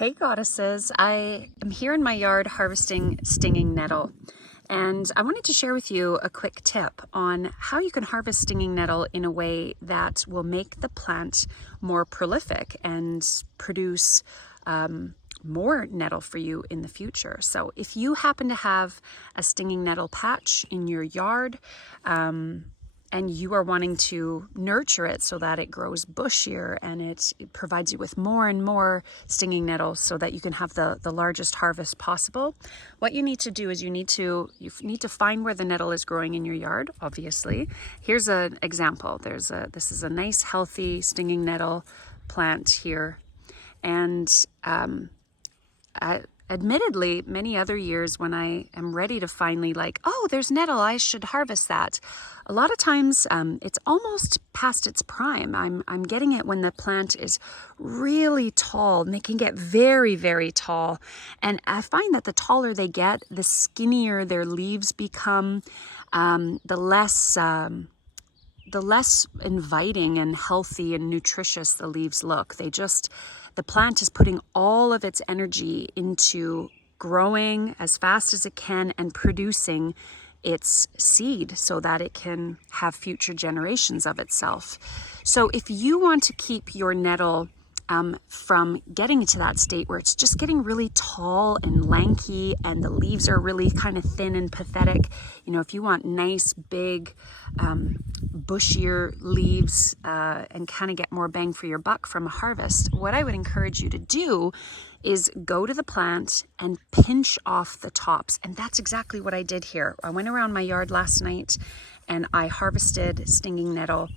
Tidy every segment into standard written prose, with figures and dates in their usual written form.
Hey goddesses, I am here in my yard harvesting stinging nettle, and I wanted to share with you a quick tip on how you can harvest stinging nettle in a way that will make the plant more prolific and produce more nettle for you in the future. So if you happen to have a stinging nettle patch in your yard, and you are wanting to nurture it so that it grows bushier and it provides you with more and more stinging nettle so that you can have the largest harvest possible, what you need to do is you need to find where the nettle is growing in your yard, obviously. Here's an example. This is a nice, healthy stinging nettle plant here. And admittedly, many other years when I am ready to finally oh, there's nettle, I should harvest that. A lot of times it's almost past its prime. I'm getting it when the plant is really tall, and they can get very, very tall. And I find that the taller they get, the skinnier their leaves become, the less inviting and healthy and nutritious the leaves look. The plant is putting all of its energy into growing as fast as it can and producing its seed so that it can have future generations of itself. So if you want to keep your nettle from getting to that state where it's just getting really tall and lanky and the leaves are really kind of thin and pathetic, if you want nice, big, bushier leaves and kind of get more bang for your buck from a harvest, what I would encourage you to do is go to the plant and pinch off the tops. And that's exactly what I did here. I went around my yard last night and I harvested stinging nettle.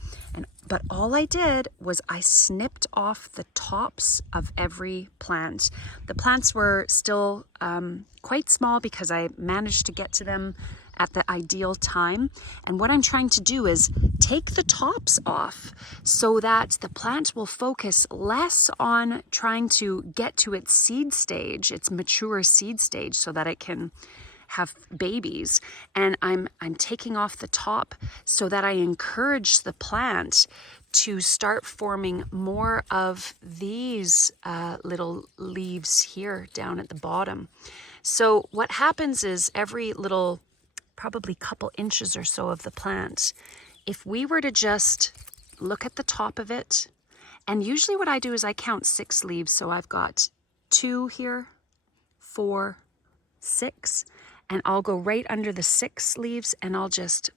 But all I did was I snipped off the tops of every plant. The plants were still quite small because I managed to get to them at the ideal time. And what I'm trying to do is take the tops off so that the plant will focus less on trying to get to its seed stage, its mature seed stage, so that it can have babies. And I'm taking off the top so that I encourage the plant to start forming more of these little leaves here down at the bottom. So what happens is every little, probably couple inches or so of the plant, if we were to just look at the top of it, and usually what I do is I count 6 leaves. So I've got 2 here, 4, 6, and I'll go right under the 6 leaves and I'll just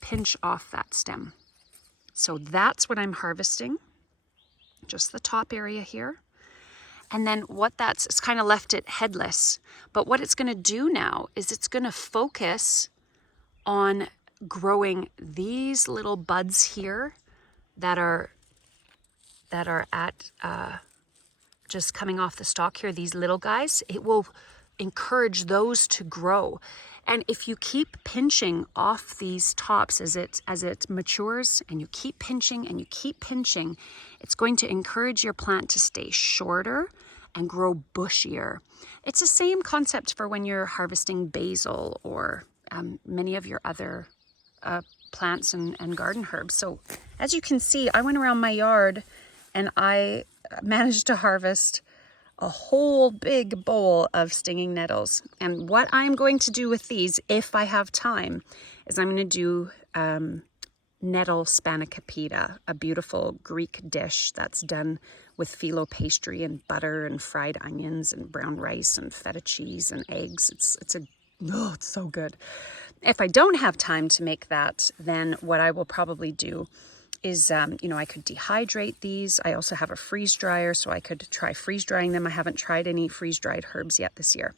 pinch off that stem. So that's what I'm harvesting, just the top area here. And then it's kind of left it headless. But what it's going to do now is it's going to focus on growing these little buds here that are at just coming off the stalk here, these little guys. It will encourage those to grow. And if you keep pinching off these tops as it matures, and you keep pinching and you keep pinching, it's going to encourage your plant to stay shorter and grow bushier. It's the same concept for when you're harvesting basil or many of your other plants and garden herbs. So as you can see, I went around my yard and I managed to harvest a whole big bowl of stinging nettles. And what I'm going to do with these, if I have time, is I'm going to do nettle spanakopita, a beautiful Greek dish that's done with phyllo pastry and butter and fried onions and brown rice and feta cheese and eggs. It's so good. If I don't have time to make that, then what I will probably do is, I could dehydrate these. I also have a freeze dryer, so I could try freeze drying them. I haven't tried any freeze dried herbs yet this year.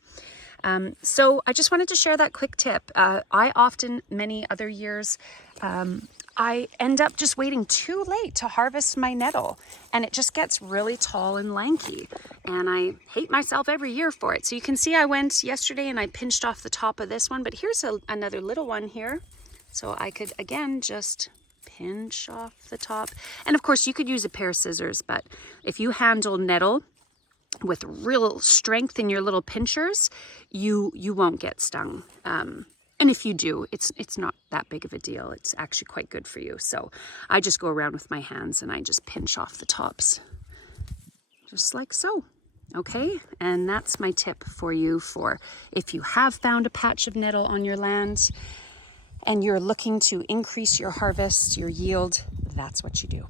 So I just wanted to share that quick tip. I often, many other years, I end up just waiting too late to harvest my nettle, and it just gets really tall and lanky, and I hate myself every year for it. So you can see I went yesterday and I pinched off the top of this one, but here's another little one here. So I could, again, just pinch off the top. And of course you could use a pair of scissors, but if you handle nettle with real strength in your little pinchers, you won't get stung. And if you do, it's not that big of a deal. It's actually quite good for you. So I just go around with my hands and I just pinch off the tops, just like so. Okay, and that's my tip for you for if you have found a patch of nettle on your land and you're looking to increase your harvest, your yield, that's what you do.